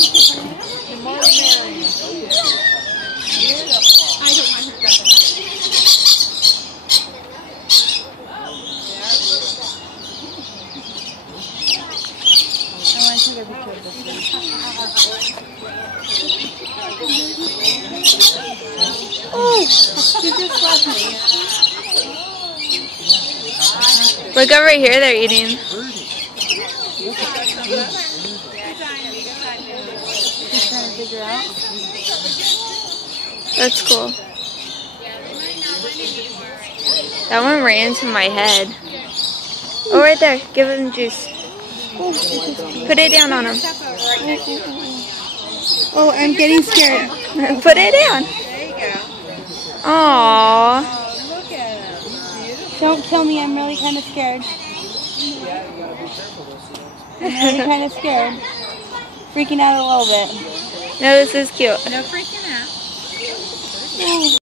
The more the merrier. Beautiful. I don't want her to I want to take a picture of this one. Oh, she just left me. Look over here, they're eating. She's trying to figure out. That's cool. That one ran into my head. Oh, right there. Give him juice. Put it down on him. Oh, I'm getting scared. Put it down. There you go. Aww. Oh, look at him. Beautiful. Don't kill me, I'm really kind of scared. I'm really kind of scared. Freaking out a little bit. No, this is cute. No freaking out. Oh.